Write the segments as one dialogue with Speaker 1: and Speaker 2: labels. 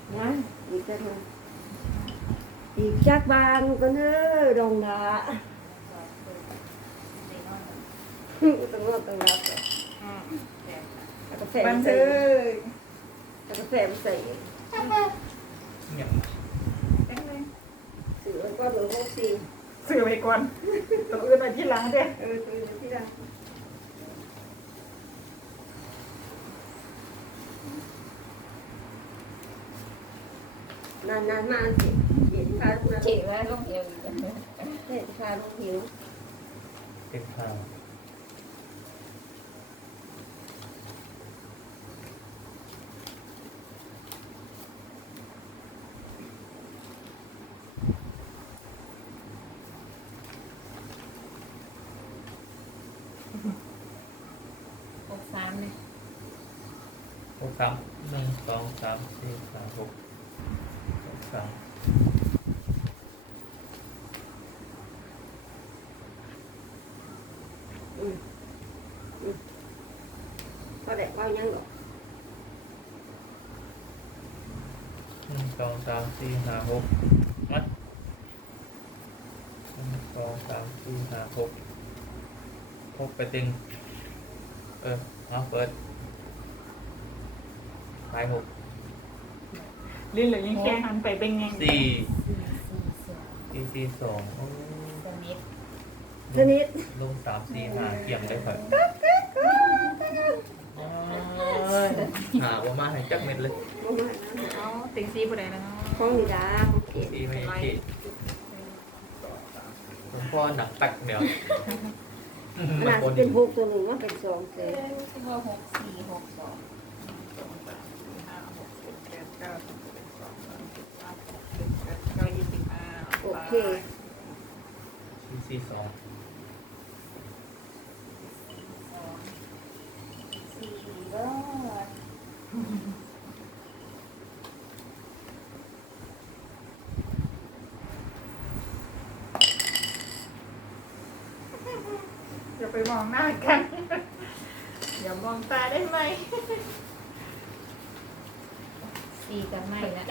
Speaker 1: นะอีกจักหนึ่งอีกจักบางก็เน้อดงละต้องรับเลยแล้วกาแฟ
Speaker 2: บัน
Speaker 1: ใส่
Speaker 2: เทิง
Speaker 1: แล้วกาแฟใส่
Speaker 3: เงียบ
Speaker 1: สื่อก็หนึ่งหกสี่
Speaker 2: สื่อไปก่อนตัวอื่นไปที่หลังเด้
Speaker 1: ตัวที่ละนานมาสิเห็นพาลูกนะ
Speaker 4: เจ๋งแล้วต้องเอวอีก
Speaker 1: เห็นพาลูกหิว
Speaker 3: เต็มข้าว
Speaker 4: 63เนี่ย
Speaker 3: หกสามหนึ่งสองสามสี่ห้าหกหกสาม
Speaker 1: ก็ได้ว่ายังหรอก
Speaker 3: หนึ่งสองสามสี่ห้าหกมัดหนึ่งสองสามสี่ห้าหกหกไปติงเอาเปิดขายหก
Speaker 2: ลิ้นเหลือยังแค่หันไปเป็นไง
Speaker 3: สี่
Speaker 4: 4
Speaker 3: สี่สองโอ้
Speaker 4: 4สนิท
Speaker 1: ชนิด
Speaker 3: ลงสามสี่ห้าเกี่ยมได้ครับหาว่ามาให้จักเม็ดเลย
Speaker 1: ประมาณนั้น
Speaker 2: เอาติงซีผู้ใดนะเนาะ
Speaker 1: ของนิดาของเกศ
Speaker 3: สี่ไม่สี่ผมพ่อหนักตักเดียว
Speaker 1: ขนาดเป็นหกตัวหนึ่งว่าเป็นสองเศษ
Speaker 4: ว่า64 62
Speaker 1: โอเค
Speaker 3: สี่สอง
Speaker 4: 4ก็
Speaker 2: อย่าไปมองหน้ากันอย่ามองตาได้ไหม
Speaker 4: 4กันไม่นะ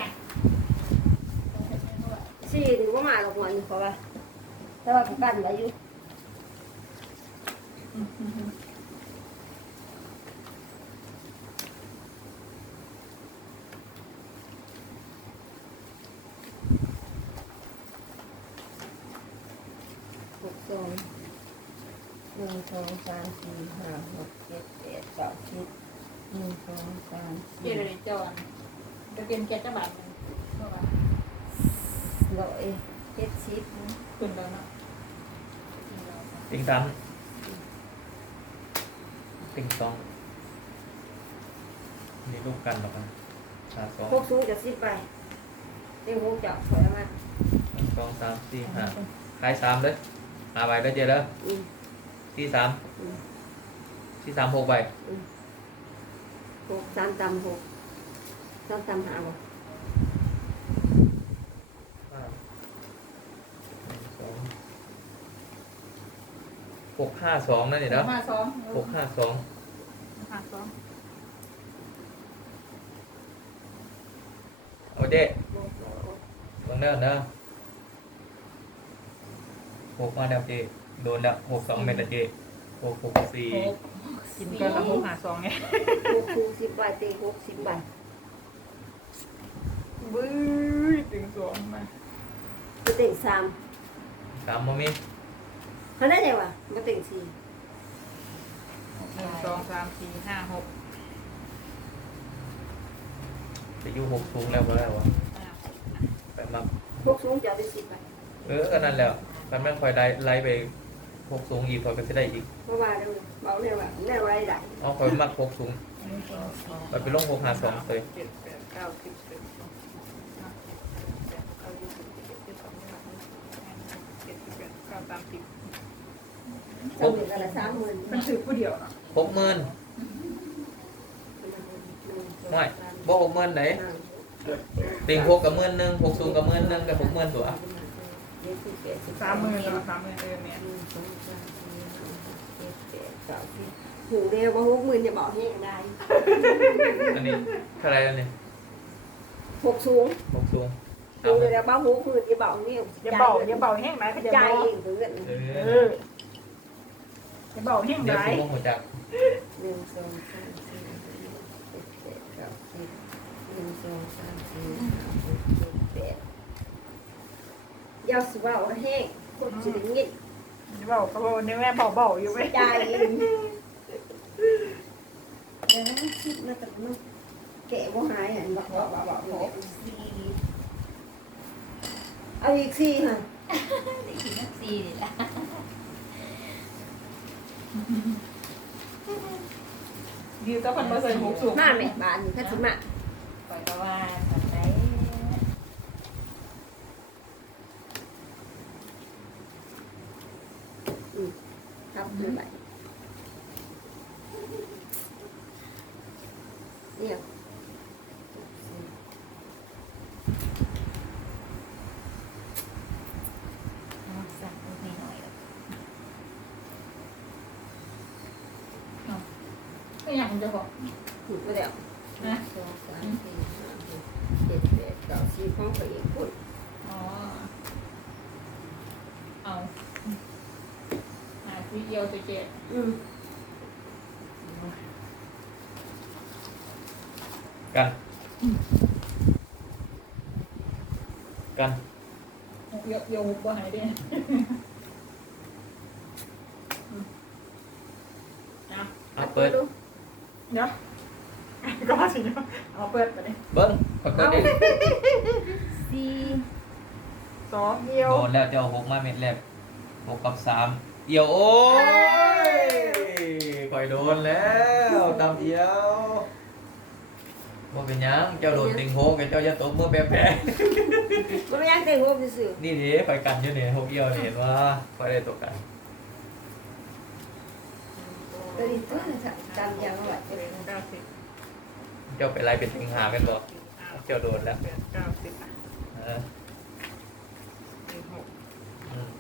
Speaker 1: สี่หรือว่ามาหรอกมันเพราะว่าแต่ว่ากูกันไว้อยู่หกสองหนึ่งสองสามสี่ห้าหกเจ็ดแปดเก้าสิบหนึ่งสองสาม
Speaker 4: เดี๋
Speaker 1: สี่
Speaker 4: ยวเลยจอนจะเป็นแกจะบาดมันเพราะว่า
Speaker 1: ร้อยเจ็ดสิบ
Speaker 4: คุณแล้วเนาะ
Speaker 3: ติงสามติงสองนี่ลูกกันหรอครับหาสอง
Speaker 1: หกสูงจะสิบไปเต็มหกจับถอยมา
Speaker 3: หนึ่งสองสามสี่ห้าขายสามเลยหาใบได้เจอแล้ว
Speaker 1: อืม
Speaker 3: ที่สาม
Speaker 1: อืม
Speaker 3: ที่สามหกใบ
Speaker 1: หกสามตำหกสามตำหาบ่
Speaker 3: หกห้าสองนั่นนี่เนาะ
Speaker 4: 52
Speaker 3: หกห้าสอง
Speaker 2: 52
Speaker 3: เอาเจ๊ลงเนินเนอะหกมาแล้วเจ๊โดนแล้วหกสองเมตรเจ๊หกหกสี่
Speaker 2: กินกันแล้วหา2ไง
Speaker 1: หกสูงสิบใบเต็งหกสิบใบ
Speaker 2: บื้อติงสองมา
Speaker 1: มาเต็งสาม
Speaker 3: สามโมมี
Speaker 1: เขาได้ไงวะมาเต็งสี่
Speaker 2: 1 2 3 4 5 6
Speaker 3: จะอยู่หกสูงแล้วก็แล้ววะไปมา
Speaker 1: หกสูงจะเอาไปสิบใบ
Speaker 3: ก็นั่นแหละมันไม่ค่อยไล่ไปหกสูงอีกพอก็จะได้อีก
Speaker 1: เพราะว่าเดี๋ยวเบาเร็วอะแน่วไรได้
Speaker 3: เอาคอยมักหกสูงไปลงหกหาสองเลย
Speaker 2: 7 8 9 10
Speaker 1: สามหมื่นอะไร30,000
Speaker 2: มันถือผู้เดียวเนาะ
Speaker 3: หกหมื่นไม่บ่หกหมื่นไหนติงหกกับหมื่นหนึ่งหกสูงกับหมื่นหนึ่งกับหกหมื่นตัว
Speaker 2: 30,000เนาะ30,000เนี่ย
Speaker 1: หูเดียวว่า60,000อย่าบอกให้ได้
Speaker 3: อันนี้เท่าไรแล้วเนี่ย
Speaker 1: หกสูง
Speaker 3: หกสูง
Speaker 1: สูงเลยแล้วบ้าหูคือจะเบาเนี่ย
Speaker 2: อย่าเบาแห้งไหนเขาจะ
Speaker 1: ใจ
Speaker 2: บอก
Speaker 1: เองเพื่อน
Speaker 2: เอออย่าเบาแห้งไห
Speaker 3: เดี๋
Speaker 2: น
Speaker 3: ยวสูงหัวจัก
Speaker 1: หนึ่งสองสามสี่ห้าหกเจ็ดแปดเก้าสิบหนึ่งสองสามสี่ห้าหกเจ็ดแปดยาวสุดว่าแห้งคนจะได้เงี้ย
Speaker 2: อย่าเบาเขาบอกนี่แม่เบาอยู่ไหม
Speaker 1: ใจเองเดี๋ยวนะคิดมาแต่มันแกะว่าหายอ่ะบอกเอาอีกสี่ค่ะ
Speaker 4: ได้กินนักซีนี่แหละ
Speaker 2: ดีก็พันเปอร์เซ็นต์หกสูง
Speaker 1: มาแม่บ้านนี่ก็สิมา
Speaker 4: ปล่อยก็ว่าตอนไหน
Speaker 1: ครับดูไปเนี่ย
Speaker 4: สั่งนิดหน่อยก็อยากจะบอก
Speaker 1: ถูกไปแล้ว
Speaker 4: นะ
Speaker 1: สองสามสี่ห้าหกเจ็ดแปดเก้าสิบของเขาเองพูด
Speaker 4: อ๋อเอาวิดีโอตัวเจ็ด
Speaker 3: กันกัน
Speaker 4: โยกบ่หายเด้อ
Speaker 3: เปิด
Speaker 1: ดู
Speaker 2: เนาะก็ว่าสิเนาะเอาเปิดไปเลย
Speaker 3: เบิ้งขอเปิดเอง
Speaker 4: สี่
Speaker 2: สองเดียว
Speaker 3: โดนแล้วจะเอาหกมาเม็ดแรกหกกับสามเอี่ยวโอ้ยปล่อยโดนแล้วตามเอี่ยวว่าเป็นหยังเจ้าโดนติงหกกับเจ้าจะตบมือแปะ
Speaker 1: มันไม่ยังเต็มหัวซื่อ
Speaker 3: ๆนี่ดิไฟกันอยู่เนี่ยหกเอี่ยวนี่เห็นว่าไฟได้ตัวกัน
Speaker 1: ก็ดีตัวจำยังไว้
Speaker 2: เป็น90
Speaker 3: เจ้าเป็นไรเป็นติงหาเป็นบ่เจ้าโดนแล้ว
Speaker 2: เป็น90อ่ะ
Speaker 3: เออ
Speaker 2: เป็น6
Speaker 3: อืม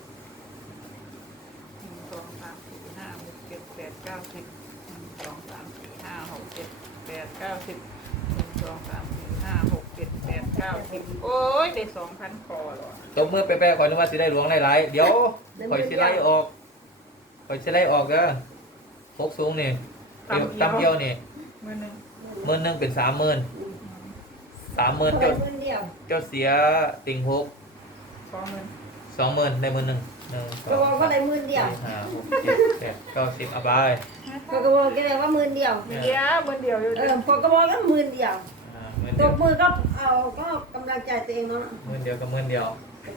Speaker 2: 1 2 3 4 5 6 7 8 9 10 1 2 3 4 5 6 7 8 9 10 1 2 3 4 5 6 7 8 9 10โอ้ยได้ 2,000 คอหรอ
Speaker 3: ตบมือแปะๆคอยนึกว่าสิได้หลวงได้หลายเดี๋ยวคอยสิไล่ออกคอยสิไล่ออกเด้อหกสูงนี่ตำเอี่ยวนี่
Speaker 2: มือหนึ่ง
Speaker 3: 10,000นึงเป็น30,000 30,000
Speaker 1: เงิ
Speaker 3: เจ้า
Speaker 1: นเดียว
Speaker 3: เจ้าเสียติงหก
Speaker 2: 20,000
Speaker 3: 20,000ได้10,000 1
Speaker 1: ก็บอกว่าได้หมื่นเดียว
Speaker 3: 2 3 4 5 6 7 8 9 10เอาไป
Speaker 1: เขาก็บอกแกเลยว่าหมื่นเดียว
Speaker 2: เดียวมือเดียวอยู่
Speaker 1: พอก็บอกว่าหมื่นเดียว
Speaker 3: หมื่น
Speaker 1: ต
Speaker 3: เดียว
Speaker 1: บมือก็เอาก็กำลังใจตัวเองเนาะ
Speaker 3: หมื่นเดียวกับหมื่นเดียว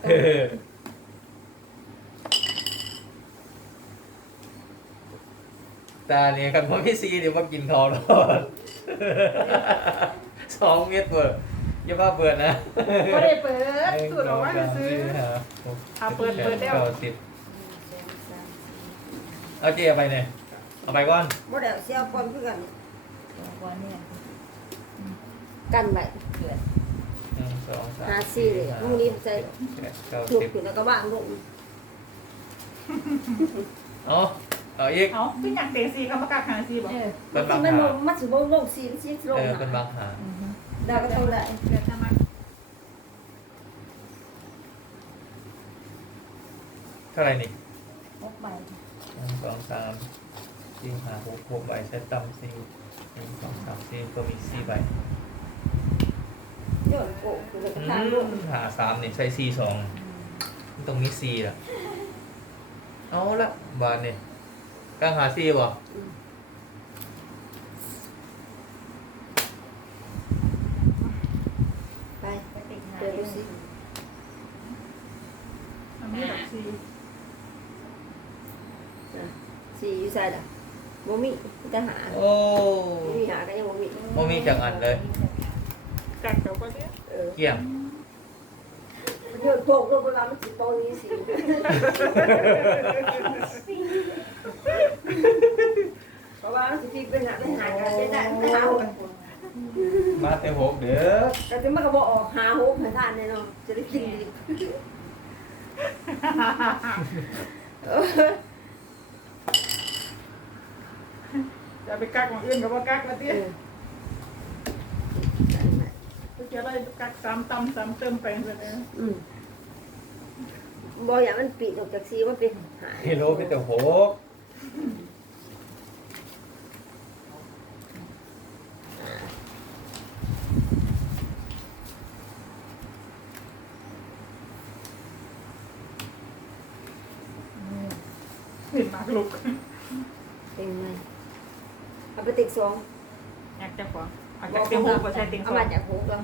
Speaker 3: ตาเนี่ยกันพ่อพี่ซีเดี๋ยวว่ากินทองแล้ว2 เม็ดเปิดอย่าว่าเปิดนะ
Speaker 2: ก็ได้เปิดสูตรออกมาซื้อ เอาเปิดแล้ว
Speaker 3: เอาเจียไปเนี่ยเอาไปก่อน
Speaker 1: บ่ได้เสียคนเพื่อน
Speaker 4: วันนี้
Speaker 1: กันไป
Speaker 4: เกิด
Speaker 3: 1 2 3
Speaker 1: หาซีเลยพรุ่งนี้ใส่
Speaker 3: 8 9
Speaker 1: ถูก
Speaker 3: 10
Speaker 1: อยู่แล้วก็ว่างลง
Speaker 3: เอาอีก
Speaker 2: เอาพี่อยากเตะซีเขาประกาศหาซีบอก
Speaker 3: เป็นบาง
Speaker 1: มัน
Speaker 3: หา
Speaker 1: มันสิบ่ลงซีซีลง
Speaker 3: เป็นบางหา
Speaker 1: ดาวก็เท่าไหร่
Speaker 2: เดี๋ยวทำมา
Speaker 3: เท่าไหร่นี่
Speaker 4: 6 ใบ
Speaker 3: 1 2 3 4 5 6 6ใบใช้ต่ำ4 1 2 3 4ก็มี4ใบ
Speaker 1: ยอดโกะคือแล้วก็ทางลง
Speaker 3: หา3นี่ใช้4 2ตรงนี้4ล่ะเอาละบานนี่กลางหา4บ่
Speaker 1: ไป
Speaker 4: ไปติดหา
Speaker 1: เดินดูสิ
Speaker 2: ทำให้แบบซี
Speaker 1: ซีอยู่ใส่ละบ่มีจะหา
Speaker 3: โอ้
Speaker 1: บ่มีหาก็ยังบ่มี
Speaker 3: บ่มีจังอันเลย
Speaker 2: กัดเขาก็เนี่ย
Speaker 3: เกี่ยง
Speaker 1: โยนโกะลงเวลามันสิโตนี้สิเพราะว่าสิพี่เป็นหากันได้หา
Speaker 3: มาแต่6เด้อ
Speaker 1: ก็จะมันก็บ่ออกหาโหให้ทานแน่นอนจะได้กินดี
Speaker 2: จะไปกักของอื่นกับว่ากักมา
Speaker 1: เอ
Speaker 2: เตี้ย
Speaker 1: อ
Speaker 2: เกี่ยวอะไรกักซ้ำตำซ้ำเติมไปเลยนะ
Speaker 1: บออย่างมันปีกออกจากซีมันเป็นหาย
Speaker 3: เฮโลเป็นแต่หก
Speaker 2: เห็นมากลุก
Speaker 1: เป็นไงเอาไปติกสอง
Speaker 2: อยากจะขอเอาจากเตียงหัวก็ใช้เตียง
Speaker 1: เอา
Speaker 2: สอ
Speaker 1: มาง จากหกแล้ว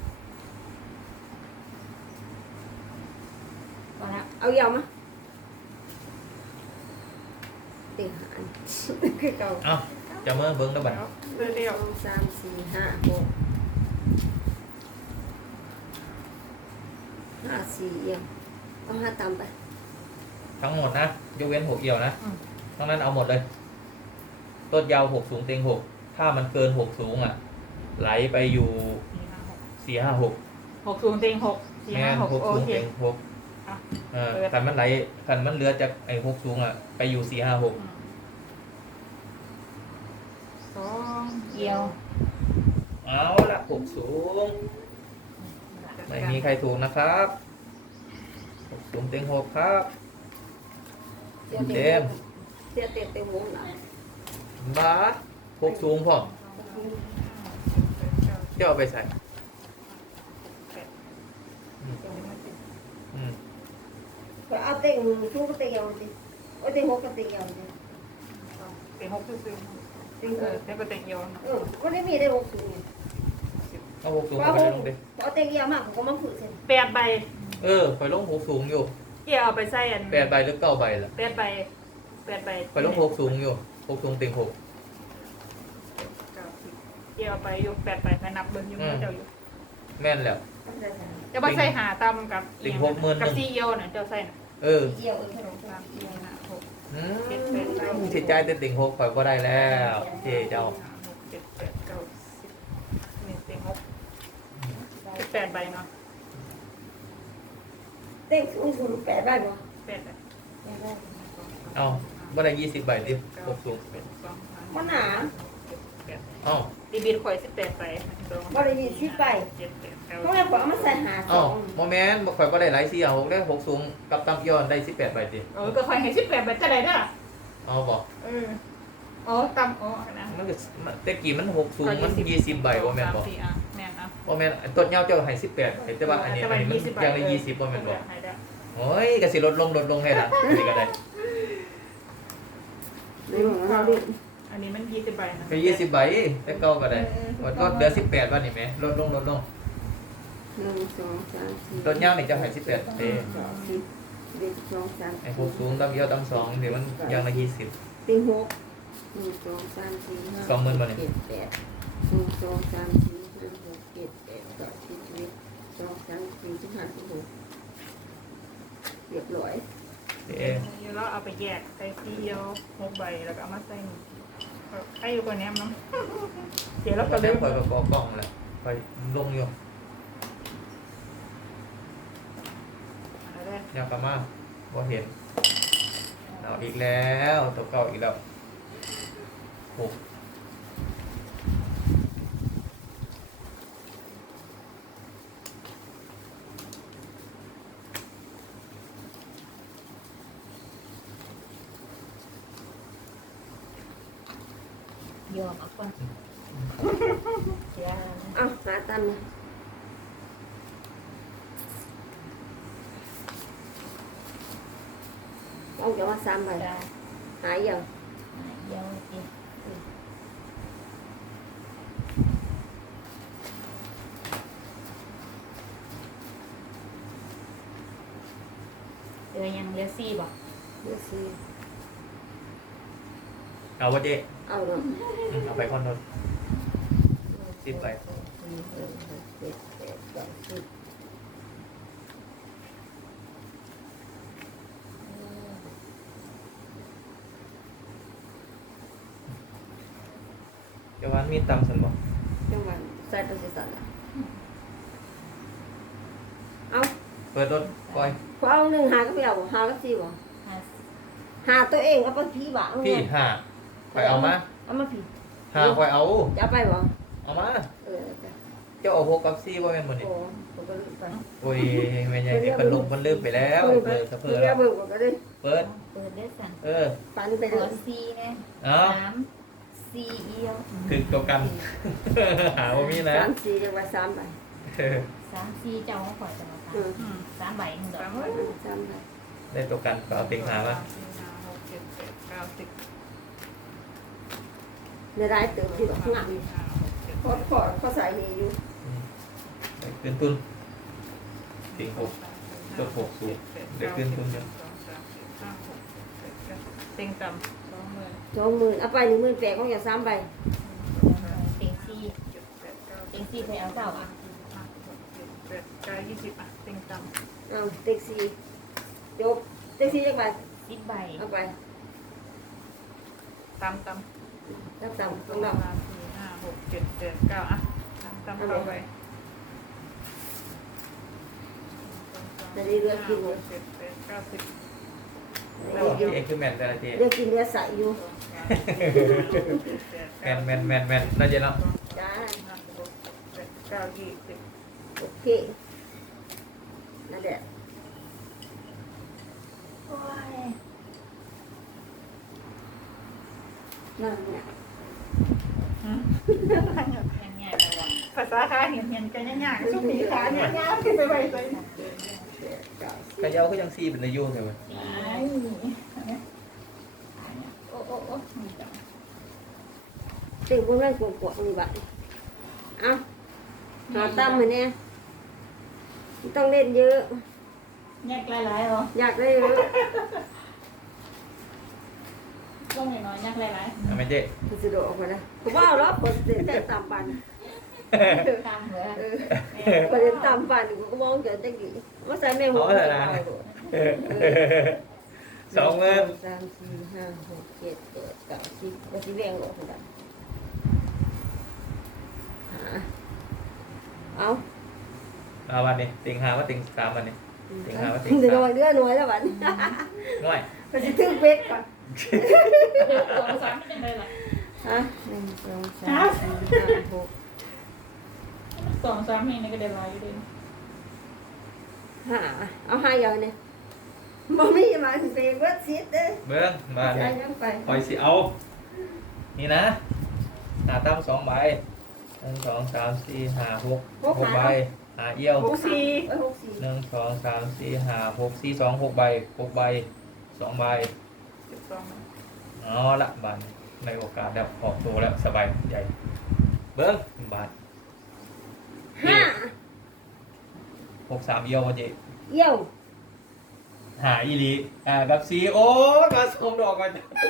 Speaker 4: พอแล้ว
Speaker 1: เอาเยาวมาติงหารคือเก่า
Speaker 3: เอ้าจะเมื่อเบิ้งแล้วบัด
Speaker 2: แล้วเดียว
Speaker 1: สองสามสี่ห้าหกห้าสี่เอียวเอาห้าตามไป
Speaker 3: ทั้งหมดนะยกเว้นหกเอี่ยวนะทั้งนั้นเอาหมดเลยต้นยาวหกสูงเต็งหกถ้ามันเกินหกสูงอ่ะ ไหลไปอยู่สี่ห้าหก
Speaker 2: 6 0เตียง6 4
Speaker 3: แม่น
Speaker 2: 5
Speaker 3: ห
Speaker 2: 6
Speaker 3: ก
Speaker 2: โอ
Speaker 3: สูง
Speaker 2: เค
Speaker 3: เต็งหก
Speaker 2: อ่ะ
Speaker 3: คันมันไหลคันมันเหลือจากไอ้หกสูงอ่ะไปอยู่สี่ห้าหก
Speaker 2: 2
Speaker 4: เดียว
Speaker 3: เอาละหกสูงไม่มีใครถูกนะครับหกสูงเต็งหกครับ
Speaker 1: เสีย
Speaker 3: เต็ม
Speaker 1: เสียเต็มเต็มวงหลัง
Speaker 3: บาสหกสูงพอเจ้าเอาไปใส่อืม
Speaker 1: ก็เอาเต็งชูก็เต็งเอวสิโอ้ยเต็งหกก็เต็งเอวสิ
Speaker 2: เตียง6ซื่อ
Speaker 1: เต็ง
Speaker 2: ๆ
Speaker 1: หก
Speaker 2: เตียงก็เตียงเดียว
Speaker 1: ก็ได้มีได้หกสูง
Speaker 3: เอาหกสูง
Speaker 1: เพ
Speaker 3: เข้า
Speaker 1: ราะ
Speaker 3: ไปลงดิ
Speaker 1: เอาเต็งเอวมากผมก็มาฝึกเสร็จ
Speaker 2: 8 ใบ
Speaker 3: เออไปลงหกสูงอยู่
Speaker 2: เกี่ยวเอาไปใส่อัน
Speaker 3: แปดใบหรือเก้าใบล่ะ
Speaker 2: 8 ใบ8 ใบ
Speaker 3: ไปลงหกสูงอยู่หกสูงเต็งหก
Speaker 2: เกี่ยวเอาไปอยู่8 ใบไปนับเบิ่งอยู่เจ้าอยู่
Speaker 3: แม่นแล้ว
Speaker 2: จะมาใส่หาตำกับ
Speaker 3: ติ่ง60,000
Speaker 2: กับซีเอียวเนี่ยเจ้าใส่น่ะ
Speaker 3: เออ
Speaker 1: เอวขนม
Speaker 2: 3 4 5 6
Speaker 3: อืมสิใจายแต่ติ่งหกข่อยก็ได้แล้วเจ๊เจ้า
Speaker 2: 6 7 8 9 10นี่เต็ง6 8 ใบเนาะ
Speaker 1: เต็งสูงแปดได้บ่
Speaker 2: 8 ใบ
Speaker 3: เอาบ่ได้20ใบดิหกสูง
Speaker 1: มันหนา
Speaker 3: เอ้า
Speaker 2: ดีบิดข่อย18 ไป
Speaker 1: บ่ได้มีชีวิตไป
Speaker 2: 7 8 9
Speaker 1: เพราะงั้นผมเอามาใส่หาส
Speaker 3: เอ้า
Speaker 1: อง
Speaker 3: บ่แม่นบ่ข่อยบ่ได้หลาย4เอา6ได้หกสูงกับตำย้อนได้18ใบดิ
Speaker 2: ก็ข่อยให้18 ไปจะได้เด้อ
Speaker 3: เอาบ่
Speaker 2: อ๋อตำอ๋อนะ
Speaker 3: มันก็แต่กี้มันหกสูงมัน20ใบบ่แม่นบ่
Speaker 2: 3 4อ่ะแม่นอ่ะ
Speaker 3: บ่แม่นต้นยาวเจ้าให้18ใบแต่ว่าอันนี้มันอย่างละ20บ่แม่นบ่โอ้ยก็สิลดลงให้ล่ะอันนี้ก็ได้
Speaker 1: ในหม้องเราดิ
Speaker 2: อันนี้มัน20 ใบนะ
Speaker 3: ก็20ใบแต่เก่าก็ได้ว่าก็เหลือ18ว่านี่แหมลดลง
Speaker 1: หนึ่งสองสามสี่
Speaker 3: ต้นยาวนี่เจ้าให้18เด้
Speaker 1: สิบเอ็ดสองสาม
Speaker 3: ไอ้หกสูงตำเอียวตำสองเดี๋ยวมันอย่างละ20
Speaker 1: เต็งหกหนึ่งสองสามสี่ห้า
Speaker 3: 20,000บ่นี่
Speaker 1: เจ็ดแปดหนึ่งสองสามสี่ห้าหกเจ็ดแปดเก้าสิบสิบเอ็ดสองสามสี่สิบห้าสิบหกเรียบร้อย
Speaker 3: เด้
Speaker 2: เดี๋ยวเราเอาไปแยกใส่ทีเดียว6 ใบแล้วก็เอามาใส่นี่ให้อยู่กว่านี้มั้งเดี๋ยวเรา
Speaker 3: ก็
Speaker 2: ก็
Speaker 3: เริ่
Speaker 2: เริ่
Speaker 3: ม
Speaker 2: ม
Speaker 3: ปล่อยกอกล้องแล้วไปลงอยู่
Speaker 2: อะไร
Speaker 3: ยากมากบ่เห็นเอาอีกแล้วตัวเก่าอีกแล้วหก
Speaker 4: ยอมเอาก่อนเสีย
Speaker 1: เอาหาตันนะเอาจะว่าสามใบ
Speaker 4: ได้
Speaker 1: หายยัง
Speaker 4: เดียวอีกเดี๋ยวยังเหลือ4บ่
Speaker 1: เดี๋ยวสิ
Speaker 3: เอาวะเจ๊
Speaker 1: เอาเนาะ
Speaker 3: เอาไปคอนโด สิบใบ
Speaker 1: สี่ห้าหกเจ็ดแปดเก้าสิบ
Speaker 3: เดี๋ยววันมีตำสันบอก
Speaker 1: จังหวะใส่ตัวสิสันละเอา
Speaker 3: เปิดรถปล่อย
Speaker 1: พอเอาหนึ่งหาก็ไปเอาบ่หาก็สี่บ่
Speaker 4: ห้า
Speaker 1: หาตัวเองเอาไปผีบ่า
Speaker 3: พี่หาคอยเอามา
Speaker 1: เอามาผี
Speaker 3: หาคอยเอา
Speaker 1: จะเอาไปบ่
Speaker 3: เอามา
Speaker 1: เออจ้ะ
Speaker 3: เจ้าเอาหกกับซี่ว่าแม่นหมดนี่
Speaker 1: โอ้ผมก็ลืมไป
Speaker 3: โอ้ยแม่ใหญ่เด็กมันลงมันลืมไปแล้วเปิดกระเพื่อ
Speaker 1: แล้
Speaker 3: แล้ว ว
Speaker 1: เบิ่งก็ได้
Speaker 3: เปิด
Speaker 4: เปิดได้สั่ง
Speaker 3: เออ
Speaker 1: ฝันไป
Speaker 4: ข
Speaker 1: เล
Speaker 4: อย ซีนะ
Speaker 3: เอา
Speaker 4: 3 4เอียว
Speaker 3: คือตัวกัน หาว่ามีนะ
Speaker 1: 3 4จังว่า3ใบ
Speaker 4: 3 4เจ้าของข่อยจะมา
Speaker 1: อืม
Speaker 4: 3ใบนึงดอก
Speaker 1: 3ใบ
Speaker 3: ได้ตัวกันก็เอาติงหามา
Speaker 2: หกเจ็ดแปดเก้าสิบ
Speaker 1: ในรายเติมที่ดอกงามพอใส่นี่อยู่
Speaker 3: ได้ขึ้นทุนติงหกตัวหกสูงได้ขึ้นทุนเยอะ
Speaker 2: เต็งต่ำ20,000
Speaker 1: 20,000เอาไป18,000ของอย่า3ใบ
Speaker 4: เต็งซี่
Speaker 2: เจ็ดแปดเก้า
Speaker 4: เต็งซี่ไปเอาเจ้าอ่ะ
Speaker 2: เจ็ดแปดเก้า20อ่ะเต็งต่ำ
Speaker 1: เอาเต็กซี่จบเต็กซี่จักใบ
Speaker 4: 10ใบ
Speaker 1: เอาไป
Speaker 2: ต่ำ
Speaker 1: จัก
Speaker 2: สอง
Speaker 1: 3ของ
Speaker 2: สา
Speaker 1: เรา
Speaker 2: มสี่ห้าหกเจ็ดแปดเก้าอ่ะต่ำเข้าไป
Speaker 1: จะได้เลือกกินเลย
Speaker 2: เจ็ดแปดเก้าสิบ
Speaker 3: แล้วพี่เอ็กซ์แมนแต่ละที
Speaker 1: เลือกกินเลือดใสอยู่
Speaker 3: แมนน่าจะเนาะ
Speaker 1: จ้า
Speaker 2: เก้ายี่สิบ
Speaker 1: โอเคนั่นแหละ
Speaker 4: โอ้ย
Speaker 1: นั่นเนี่ย
Speaker 4: ง่ายๆเลยว่ะ
Speaker 2: ภาษาค้าเห็นกันยากๆช่วงนี้ค้ายากๆขึ้นไปไปเลย
Speaker 3: กระเย้าก็ยังซีเป็นอายุใช่ไหม
Speaker 4: โอ้โอ้โอ้มีจัง
Speaker 1: ติ่งพวกนั้นกวดๆนี่บัดเอาหาตั้มมาเนี่ยต้องเล่นเยอะ
Speaker 4: แยกหลายๆเหรอ
Speaker 1: อยากได้เยอะ
Speaker 4: ต้องอย่างน้อยแยกหลาย
Speaker 3: ทำไมเจ๊
Speaker 1: คือสะดวกออกมาแล้วผมว่าเอาล้อผมแต่ตามปัน
Speaker 4: ๆตามเหรอ
Speaker 1: ประเด็นตามปันกูก็มองเกิดได้กี่ว่าใส่แม่หัว
Speaker 3: 20,000
Speaker 1: 3 4 5 6 7 8 9 10ว่าสิแบ่งออกกันเอา
Speaker 3: เอาวันนี้ติงหาว่าติงสามวันนี้ ติ่งหาว่าติ่ง
Speaker 1: จะ
Speaker 3: สาม
Speaker 1: น้อยเดือน้อยแล้วบัด
Speaker 3: ง่อย
Speaker 1: มันจะถึงเป็ดก่อน
Speaker 4: 2 3ไม่ได้เลยล่ะ
Speaker 1: ฮะ1 2 3 4 5 6
Speaker 4: 2 3นี่ก็ได้หลายอยู่ดิ
Speaker 1: หาเอาให้ยาวเนี่ยบ่มีมาสิไปเบิดซิดเด้อ
Speaker 3: เบิ้งมา
Speaker 1: ใช้
Speaker 3: เนี่ย
Speaker 1: ยังไป
Speaker 3: คอยสิเอา นี่นะหาตั้ม2 ใบ 1 2 3 4 5 6 6 ใบหาเอี้ยว
Speaker 2: หกสี่
Speaker 3: 1 2 3 4 5 6 4 2 6 ใบ 6 ใบ 2 ใบ
Speaker 2: 12
Speaker 3: เอาละบานในโอกาสแล้วออกตัวแล้วสบายใหญ่ เบิ้งบาท
Speaker 1: ห้า
Speaker 3: 63เอี้ยววันเจ
Speaker 1: เยี่ยว
Speaker 3: หาอีหลีกับซีโอ้มาสมดอกกัน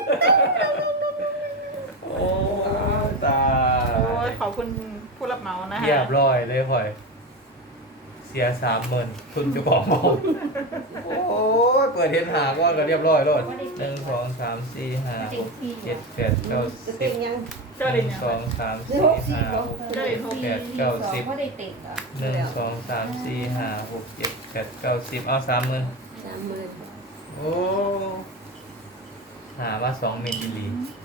Speaker 3: โอ้ตา
Speaker 2: โอ้ยขอบคุณผู้รับเหมานะฮะ
Speaker 3: เรียบร้อยเลยพ่อย เสีย30,000ทุนเจ้าของมองโอ้ยเปิดเห็นหาก็เรียบร้อยแล้ว1 2 3 4 5
Speaker 4: เต็ง
Speaker 3: 6
Speaker 4: ซี่
Speaker 3: 7 8 9
Speaker 1: จะเป็น
Speaker 3: 10
Speaker 1: ยัง
Speaker 2: เจ้าเล่น
Speaker 3: 1
Speaker 2: ยัง
Speaker 3: 2 3 4 5 6 7 8 9 10
Speaker 4: เขาได้เต็งอ่ะ
Speaker 3: 1 2 3 4 5 6 7 8 9 10เอา30,000
Speaker 1: 30,000
Speaker 3: โอ้หาว่า2 เมตรอีหลี